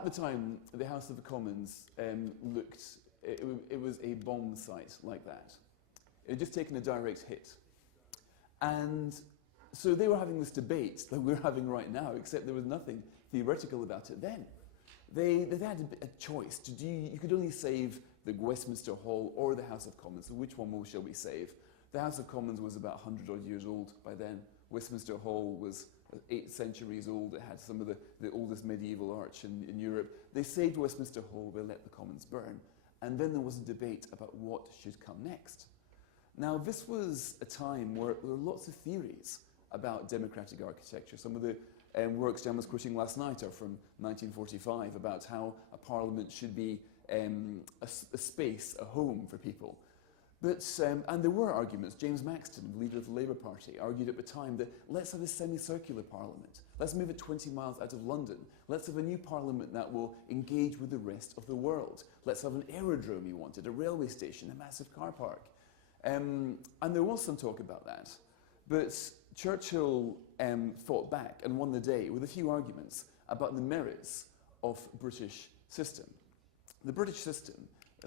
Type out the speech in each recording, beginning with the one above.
At the time, the House of the Commons it was a bomb site like that. It had just taken a direct hit. And so they were having this debate that we're having right now, except there was nothing theoretical about it then. They had a choice. You could only save the Westminster Hall or the House of Commons, so which one shall we save? The House of Commons was about 100 odd years old by then. Westminster Hall was 8 centuries old. It had some of the oldest medieval arch in Europe. They saved Westminster Hall, they let the Commons burn. And then there was a debate about what should come next. Now, this was a time where there were lots of theories about democratic architecture. Some of the works Jan was quoting last night are from 1945 about how a parliament should be a space, a home for people. But, and there were arguments. James Maxton, leader of the Labour Party, argued at the time that let's have a semicircular parliament. Let's move it 20 miles out of London. Let's have a new parliament that will engage with the rest of the world. Let's have an aerodrome, he wanted, a railway station, a massive car park. And there was some talk about that. But Churchill fought back and won the day with a few arguments about the merits of British system. The British system,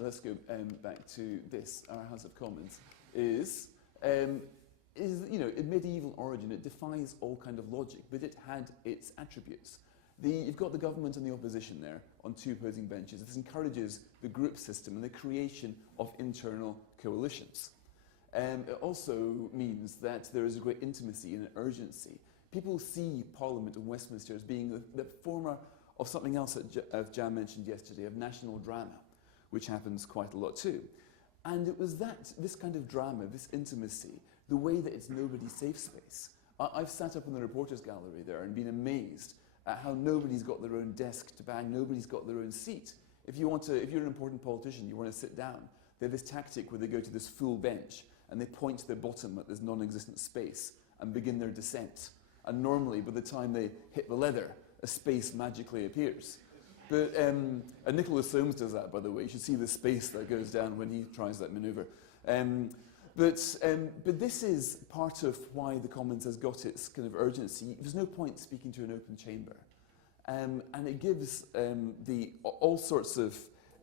let's go back to this, our House of Commons, is you know, in medieval origin. It defies all kind of logic, but it had its attributes. You've got the government and the opposition there on 2 opposing benches. This encourages the group system and the creation of internal coalitions. It also means that there is a great intimacy and an urgency. People see Parliament and Westminster as being the former of something else that Jan mentioned yesterday, of national drama, which happens quite a lot too. And it was this kind of drama, this intimacy, the way that it's nobody's safe space. I've sat up in the reporters' gallery there and been amazed at how nobody's got their own desk to bang, nobody's got their own seat. If you're an important politician, you want to sit down, they have this tactic where they go to this full bench and they point to their bottom at this non-existent space and begin their descent. And normally, by the time they hit the leather, a space magically appears. But and Nicholas Soames does that, by the way. You should see the space that goes down when he tries that manoeuvre. But this is part of why the Commons has got its kind of urgency. There's no point speaking to an open chamber. And it gives all sorts of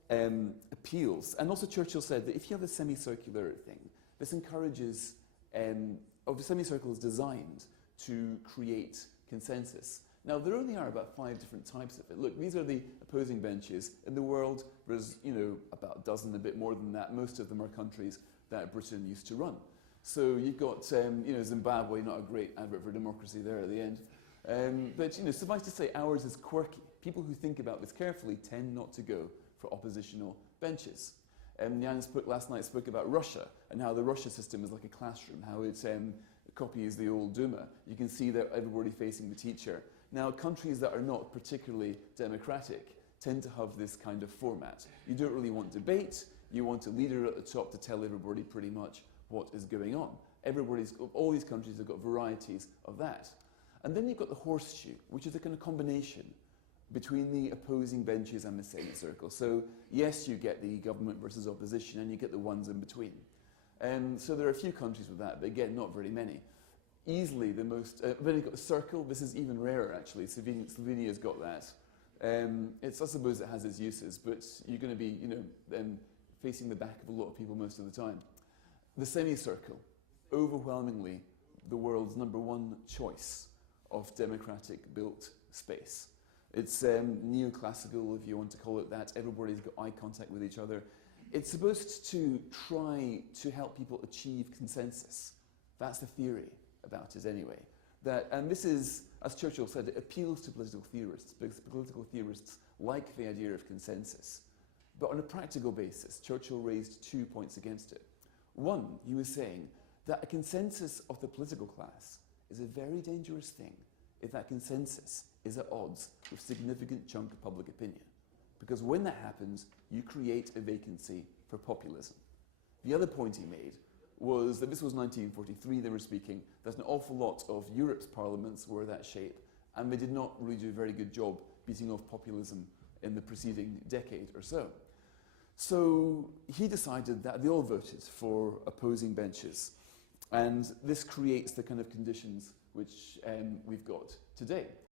appeals. And also Churchill said that if you have a semicircular thing, this encourages, the semicircle is designed to create consensus. Now, there only are about 5 different types of it. Look, these are the opposing benches. In the world, there's about a dozen, a bit more than that. Most of them are countries that Britain used to run. So you've got Zimbabwe, not a great advert for democracy there at the end. But suffice to say, ours is quirky. People who think about this carefully tend not to go for oppositional benches. Jan last night spoke about Russia and how the Russia system is like a classroom, how it copies the old Duma. You can see that everybody facing the teacher. Now, countries that are not particularly democratic tend to have this kind of format. You don't really want debate. You want a leader at the top to tell everybody pretty much what is going on. All these countries have got varieties of that. And then you've got the horseshoe, which is a kind of combination between the opposing benches and the semicircle. So yes, you get the government versus opposition, and you get the ones in between. So there are a few countries with that, but again, not very many. Easily the most, then you've got the circle. This is even rarer, actually. Slovenia's got that. I suppose it has its uses, but you're going to be, facing the back of a lot of people most of the time. The semicircle, overwhelmingly the world's #1 choice of democratic-built space. It's neoclassical, if you want to call it that. Everybody's got eye contact with each other. It's supposed to try to help people achieve consensus. That's the theory about it anyway. And this is, as Churchill said, it appeals to political theorists, because political theorists like the idea of consensus. But on a practical basis, Churchill raised 2 points against it. One, he was saying that a consensus of the political class is a very dangerous thing if that consensus is at odds with significant chunk of public opinion. Because when that happens, you create a vacancy for populism. The other point he made was that this was 1943, they were speaking. There's an awful lot of Europe's parliaments were that shape, and they did not really do a very good job beating off populism in the preceding decade or so. So he decided that they all voted for opposing benches. And this creates the kind of conditions which we've got today.